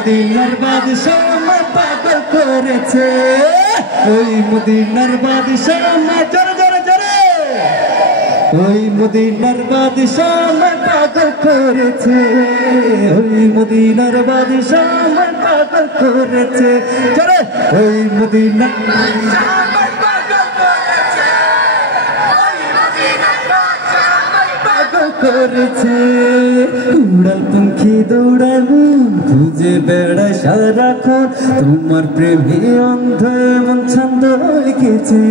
মদিনার বাদশাহ আমায় পাগল করেছে, ওই মদিনার বাদশাহ আমায় জোরে জোরে জোরে, ওই মদিনার বাদশাহ আমায় পাগল করেছে, ওই মদিনার বাদশাহ আমায় পাগল করেছে, জোরে ওই মদিনার বাদশাহ আমায় পাগল করেছে, ওই মদিনার বাদশাহ আমায় পাগল করেছে। উড়াল পাখি দৌড়ায় মন খুঁজে বেড়ায় সারাক্ষণ, তোমার প্রেমে অন্ধ মন ছন্দ লিখেছে।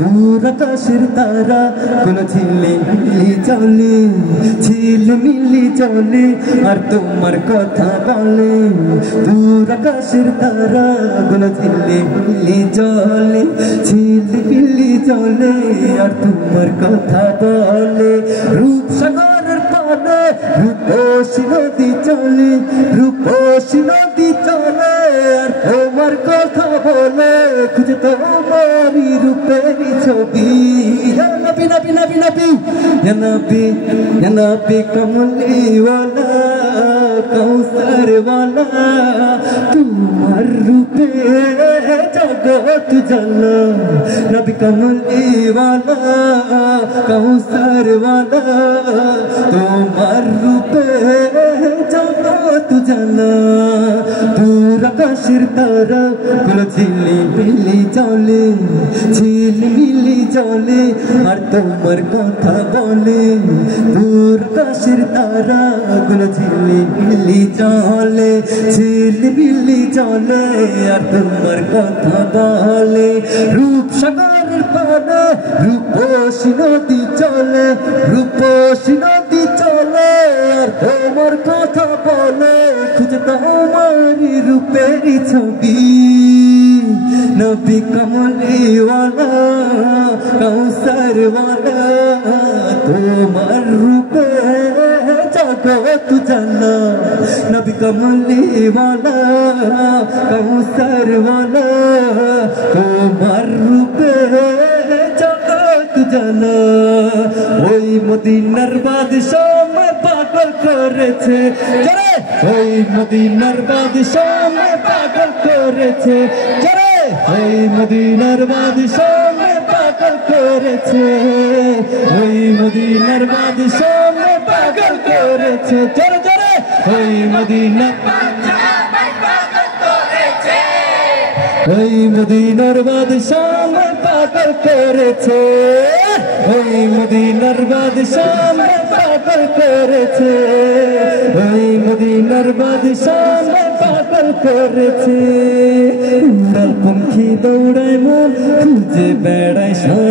দূর আকাশের তারা কোনো ঝিলিমিলি চলে, ঝিলিমিলি চলে আর তোমার কথা বলে। দূর আকাশের তারা কোনো ঝিলিমিলি চলে, ঝিলিমিলি চলে আর তোমার কথা বলে। রূপসাগরের পানে রূপসী নদী চলে, রূপসী নদী চলে আর তোমার কথা বলে। খুঁজে তোমারই রূপেরই ছবি, নবী নবী নবী নবী নবী নবী কমলিওয়ালা কৌসরওয়ালা, তোমার রূপে জগৎ জ্বালা। নবী কমলিওয়ালা কৌসরওয়ালা, তোমার রূপে জগৎ জ্বালা। দূর আকাশের তারা গুলো ঝিলিমিলি চলে, ঝিলিমিলি চলে আর তোমার কথা বলে। দূর আকাশের তারা গুলো ঝিলিমিলি চলে, ঝিলিমিলি চলে আর তোমার কথা বলে। রূপসাগরের পানে রূপসী নদী চলে, রূপসী নদী চলে আর তোমার কথা বলে। খুঁজে তোমারই রূপেরই ছবি, নবী কমলিওয়ালা কৌসরওয়ালা, তোমার রূপে জগৎ জ্বালা। নবী কমলিওয়ালা কৌসরওয়ালা, তোমার রূপে জগৎ জ্বালা। ওই মদিনার বাদশাহ আমায় পাগল করেছে, ওই মদিনার বাদশাহ আমায় পাগল করেছে, ওই মদিনার বাদশাহ আমায় পাগল করেছে, ওই মদিনার বাদশাহ আমায় পাগল করেছে, জোরে জোরে ওই মদিনার বাদশাহ আমায় পাগল করেছে, ওই মদিনার বাদশাহ আমায় পাগল করেছে, ওই মদিনার বাদশাহ আমায় পাগল করেছে, ওই মদিনার বাদশাহ আমায় পাগল করেছে। উড়াল পাখি দৌড়ায় মন খুঁজে বেড়ায় সারা